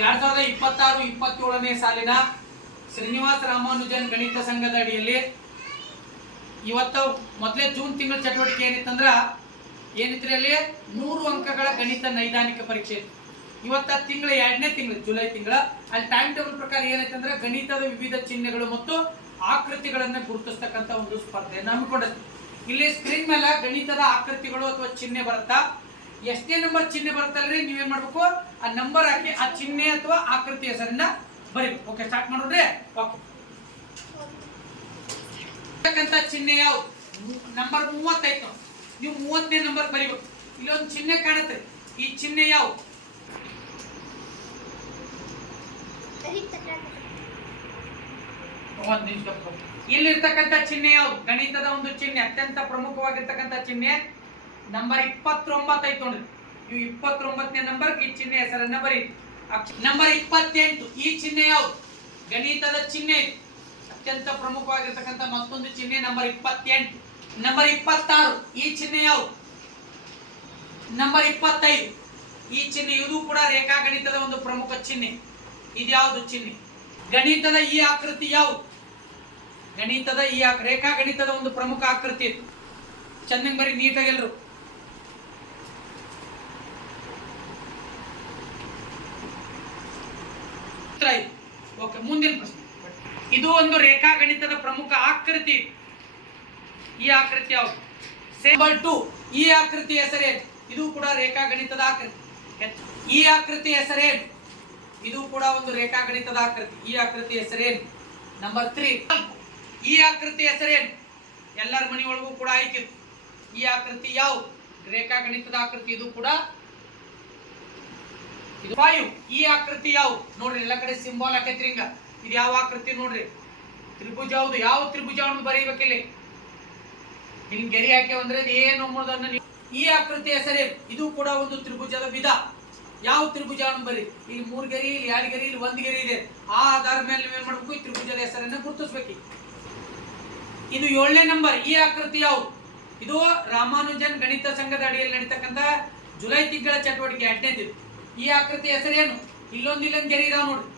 2026-27ನೇ ಸಾಲಿನ ಶ್ರೀನಿವಾಸ ರಾಮಾನುಜನ್ ಗಣಿತ ಸಂಘದ ಅಡಿಯಲ್ಲಿ ಇವತ್ತು ಮೊದಲೇ ಜೂನ್ ತಿಂಗಳ ಚಟುವಟಿಕೆ ಏನಿತ್ರಿ ಅಲ್ಲಿ 100 ಅಂಕಗಳ ಗಣಿತ ನೈದಾನಿಕ ಪರೀಕ್ಷೆ ಇತ್ತು. ಇವತ್ತ ತಿಂಗಳ 2ನೇ ತಿಂಗಳು ಜುಲೈ ತಿಂಗಳ ಅಲ್ಲಿ ಟೈಮ್ ಟೇಬಲ್ ಪ್ರಕಾರ ಏನೈತಂದ್ರೆ ಗಣಿತದ ವಿವಿಧ ಚಿಹ್ನೆಗಳು ಮತ್ತು ಆಕೃತಿಗಳನ್ನು ಗುರುತಿಸ್ತಕ್ಕಂಥ ಒಂದು ಸ್ಪರ್ಧೆಯನ್ನು ಹಮ್ಮಿಕೊಂಡಿದ್ವಿ. ಇಲ್ಲಿ ಸ್ಕ್ರೀನ್ ಮೇಲೆ ಗಣಿತದ ಆಕೃತಿಗಳು ಅಥವಾ ಚಿಹ್ನೆ ಬರುತ್ತಾ, ಎಷ್ಟೇ ನಂಬರ್ ಚಿಹ್ನೆ ಬರುತ್ತಲ್ರಿ, ನೀವೇನ್ ಮಾಡ್ಬೇಕು, ಆ ನಂಬರ್ ಹಾಕಿ ಆ ಚಿಹ್ನೆ ಅಥವಾ ಆಕೃತಿ ಹೆಸರನ್ನ ಬರೀಬೇಕು. ಓಕೆ, ಸ್ಟಾರ್ಟ್ ಮಾಡೋದ್ರಿ. ಓಕೆ, ಚಿಹ್ನೆ ಯಾವ್ದು? ನಂಬರ್ 35. ನೀವು 30ನೇ ನಂಬರ್ ಬರೀಬೇಕು. ಇಲ್ಲಿ ಒಂದು ಚಿಹ್ನೆ ಕಾಣುತ್ತೆ, ಈ ಚಿಹ್ನೆ ಯಾವ್ದು? ಇಲ್ಲಿರ್ತಕ್ಕಂಥ ಚಿಹ್ನೆ ಯಾವ್ದು? ಗಣಿತದ ಒಂದು ಚಿಹ್ನೆ, ಅತ್ಯಂತ ಪ್ರಮುಖವಾಗಿರ್ತಕ್ಕಂಥ ಚಿಹ್ನೆ ನಂಬರ್ 29 ಐತ್ ನೋಡ್ರಿ. ನೀವು 29ನೇ ನಂಬರ್ ಈ ಚಿಹ್ನೆ ಹೆಸರನ್ನ ಬರೀ. ನಂಬರ್ 28 ಈ ಚಿಹ್ನೆ ಯಾವ್ದು? ಗಣಿತದ ಚಿಹ್ನೆ, ಅತ್ಯಂತ ಪ್ರಮುಖವಾಗಿರ್ತಕ್ಕಂಥ ಮತ್ತೊಂದು ಚಿಹ್ನೆ ನಂಬರ್ 28. ನಂಬರ್ 26 ಈ ಚಿಹ್ನೆ ಯಾವ್ದು? ನಂಬರ್ 25 ಈ ಚಿಹ್ನೆ, ಇದು ಕೂಡ ರೇಖಾ ಗಣಿತದ ಒಂದು ಪ್ರಮುಖ ಚಿಹ್ನೆ. ಇದ್ಯಾವುದು ಚಿಹ್ನೆ? ಗಣಿತದ ಈ ಆಕೃತಿ ಯಾವುದು? ಗಣಿತದ ಈ ರೇಖಾ ಗಣಿತದ ಒಂದು ಪ್ರಮುಖ ಆಕೃತಿ. ಚೆನ್ನಾಗಿ ಬರೀ, ನೀಟಾಗಿ ಎಲ್ಲರೂ. ಓಕೆ, ಮುಂದಿನ ಪ್ರಶ್ನೆ. ಇದು ಒಂದು ರೇಖಾ ಗಣಿತದ ಪ್ರಮುಖ ಆಕೃತಿ. ಈ ಆಕೃತಿ ಯಾವುದು? ನಂಬರ್ 2 ಈ ಆಕೃತಿ ಹೆಸರೇನು? ಇದು ಕೂಡ ರೇಖಾ ಗಣಿತದ ಆಕೃತಿ. ಈ ಆಕೃತಿ ಹೆಸರೇನು? ಇದು ಕೂಡ ಒಂದು ರೇಖಾ ಗಣಿತದ ಆಕೃತಿ. ಈ ಆಕೃತಿ ಹೆಸರೇನು? ನಂಬರ್ 3 ಈ ಆಕೃತಿ ಹೆಸರೇನು? ಎಲ್ಲರ ಮನೆಯೊಳಗೂ ಕೂಡ ಆಯ್ಕೆ. ಈ ಆಕೃತಿ ಯಾವುದು? ರೇಖಾ ಗಣಿತದ ಆಕೃತಿ. ಇದು ಕೂಡ 5 ಈ ಆಕೃತಿ ಯಾವುದು? ನೋಡ್ರಿ, ಎಲ್ಲ ಕಡೆ ಸಿಂಬಾಲ್ ಹಾಕೈತ್ರಿ. ಹಿಂಗ ಇದು ಯಾವ ಆಕೃತಿ ನೋಡ್ರಿ? ತ್ರಿಭುಜ. ಯಾವುದು? ಯಾವ ತ್ರಿಭುಜವನ್ನು ಬರೀಬೇಕಿಲ್ಲಿ? ಹಿಂಗ್ ಗೆರಿ ಹಾಕಿ ಅಂದ್ರೆ ಏನು ಅನ್ನೋದನ್ನ. ಈ ಆಕೃತಿ ಹೆಸರೇನು? ಇದು ಕೂಡ ಒಂದು ತ್ರಿಭುಜದ ವಿಧ. ಯಾವ ತ್ರಿಭುಜವನ್ನು ಬರೀ? ಇಲ್ಲಿ 3 ಗೆರಿ, ಇಲ್ಲಿ 2 ಗೆರಿ, ಇಲ್ಲಿ 1 ಗೆರಿ ಇದೆ. ಆ ಆಧಾರದ ಮೇಲೆ ನೀವೇನ್ ಮಾಡ್ಬೇಕು? ಈ ತ್ರಿಭುಜದ ಹೆಸರನ್ನ ಗುರುತಿಸ್ಬೇಕು. ಇದು 7ನೇ ನಂಬರ್. ಈ ಆಕೃತಿ ಯಾವುದು? ಇದು ರಾಮಾನುಜನ್ ಗಣಿತ ಸಂಘದ ಅಡಿಯಲ್ಲಿ ನಡೀತಕ್ಕಂಥ ಜುಲೈ ತಿಂಗಳ ಚಟುವಟಿಕೆ 2ನೇದು. ಈ ಆಕೃತಿ ಹೆಸರೇನು? ಇಲ್ಲೊಂದು ಗೆರಿ ಇದಾವ ನೋಡ್ರಿ.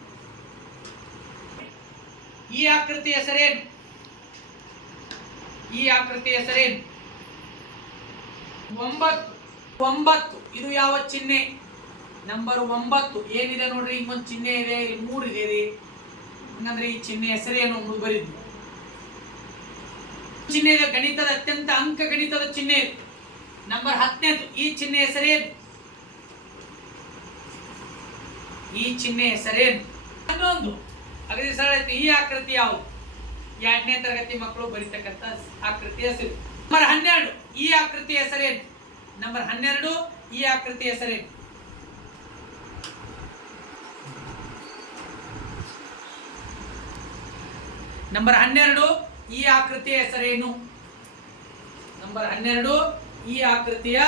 ಈ ಆಕೃತಿ ಹೆಸರೇನು? ಈ ಆಕೃತಿ ಹೆಸರೇನು? 9 ಇದು ಯಾವ ಚಿಹ್ನೆ? ನಂಬರ್ 9 ಏನಿದೆ ನೋಡ್ರಿ. ಹಿಂಗೊಂದು ಚಿಹ್ನೆ ಇದೆ, ಇಲ್ಲಿ 3 ಇದೆ ರೀ. ಹಂಗಂದ್ರೆ ಈ ಚಿಹ್ನೆ ಹೆಸರೇನು ಅನ್ನೋದು ಬರೀದ್ವಿ. ಚಿಹ್ನೆ ಇದೆ, ಗಣಿತದ ಅತ್ಯಂತ ಅಂಕ ಗಣಿತದ ಚಿಹ್ನೆ ಇದೆ. ನಂಬರ್ 10ನೇದು ಈ ಚಿಹ್ನೆ ಹೆಸರೇನು? ಈ ಚಿಹ್ನೆ ಹೆಸರೇನು? 11 ಅಗದಿ ಸರಳ ಐತಿ. ಈ ಆಕೃತಿ ಯಾವುದು? 2ನೇ ತರಗತಿ ಮಕ್ಕಳು ಬರೀತಕ್ಕಂಥ ಆಕೃತಿ ಹೆಸರು. ನಂಬರ್ 12 ಈ ಆಕೃತಿ ಹೆಸರೇನು? ನಂಬರ್ 12 ಈ ಆಕೃತಿ ಹೆಸರೇನು? ನಂಬರ್ 12 ಈ ಆಕೃತಿಯ ಹೆಸರೇನು? ನಂಬರ್ 12 ಈ ಆಕೃತಿಯ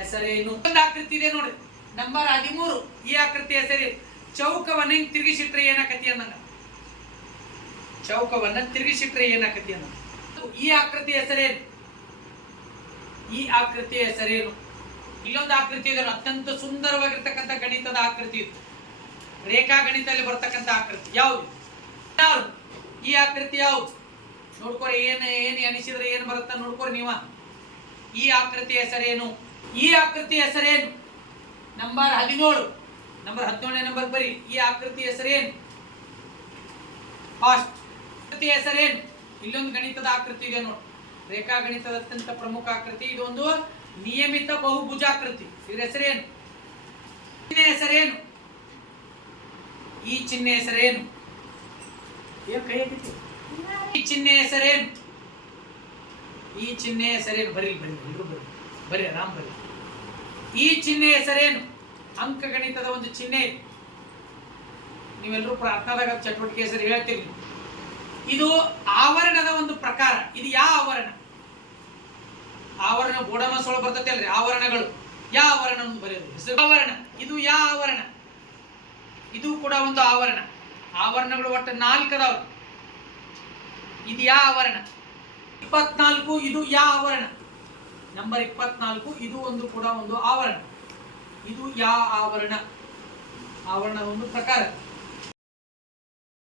ಹೆಸರೇನು? ಒಂದು ಆಕೃತಿ ಇದೆ ನೋಡ್ರಿ, ನಂಬರ್ 13 ಈ ಆಕೃತಿಯ ಹೆಸರೇನು? ಚೌಕವನ್ನ ಹಿಂಗ್ ತಿರುಗಿಸಿಟ್ರೆ ಏನಾಕತಿ ಅಂದಂಗ. ಚೌಕವನ್ನ ತಿರುಗಿಸಿಟ್ರೆ ಏನಾಕತಿ ಅಂದ. ಈ ಆಕೃತಿಯ ಹೆಸರೇನು? ಈ ಆಕೃತಿಯ ಹೆಸರೇನು? ಇಲ್ಲೊಂದು ಆಕೃತಿ ಇದೆ, ಅತ್ಯಂತ ಸುಂದರವಾಗಿರ್ತಕ್ಕಂಥ ಗಣಿತದ ಆಕೃತಿ ಇದು. ರೇಖಾ ಗಣಿತದಲ್ಲಿ ಬರ್ತಕ್ಕಂಥ ಆಕೃತಿ ಯಾವುದು? ಈ ಆಕೃತಿ ಯಾವುದು? ನೋಡ್ಕೊರಿ, ಏನು ಅನಿಸಿದ್ರೆ ಏನು ಬರುತ್ತ ನೋಡ್ಕೊರಿ ನೀವ. ಈ ಆಕೃತಿ ಹೆಸರೇನು? ಈ ಆಕೃತಿ ಹೆಸರೇನು? ನಂಬರ್ 17. ನಂಬರ್ 17ನೇ ನಂಬರ್ ಬರಿ. ಈ ಆಕೃತಿ ಹೆಸರೇನು? ಫಾಸ್ಟ್. ಆಕೃತಿ ಹೆಸರೇನು? ಇಲ್ಲೊಂದು ಗಣಿತದ ಆಕೃತಿ ಇದೆ ನೋಡಿ, ರೇಖಾ ಗಣಿತದ ಅತ್ಯಂತ ಪ್ರಮುಖ ಆಕೃತಿ. ಇದೊಂದು ನಿಯಮಿತ ಬಹುಭುಜಾಕೃತಿ. ಇದ್ರ ಹೆಸರೇನು? ಚಿಹ್ನೆ ಹೆಸರೇನು? ಈ ಚಿಹ್ನೆ ಹೆಸರೇನು? ಈ ಚಿಹ್ನೆ ಹೆಸರೇನು? ಈ ಚಿಹ್ನೆ ಹೆಸರೇನು? ಬರೀ ಬರೀ ಆರಾಮ್ ಬರೀ. ಈ ಚಿಹ್ನೆ ಹೆಸರೇನು? ಅಂಕ ಗಣಿತದ ಒಂದು ಚಿಹ್ನೆ. ನೀವೆಲ್ಲರೂ ಪ್ರಾರ್ಥನಾದಾಗ ಚಟುವಟಿಕೆ ಹೆಸರು ಹೇಳ್ತೀರಿ. ಇದು ಆವರಣದ ಒಂದು ಪ್ರಕಾರ. ಇದು ಯಾವ ಆವರಣ? ಆವರಣ ಬೋಡಮಸೊಳ ಬರ್ತೈತೆ ಅಲ್ರಿ, ಆವರಣಗಳು. ಯಾವ ಆವರಣ ಬರೆಯೋದು? ಹೆಸರು ಆವರಣ. ಇದು ಯಾವ ಆವರಣ? ಇದು ಕೂಡ ಒಂದು ಆವರಣ. ಆವರಣಗಳು ಒಟ್ಟು 4 ಅದಾವ. ಇದು ಯಾವ ಆವರಣ? 24 ಇದು ಯಾವ ಆವರಣ? ನಂಬರ್ 24 ಇದು ಒಂದು ಕೂಡ ಒಂದು ಆವರಣ. ಇದು ಯಾವ ಆವರಣ? ಆವರಣದ ಒಂದು ಪ್ರಕಾರ.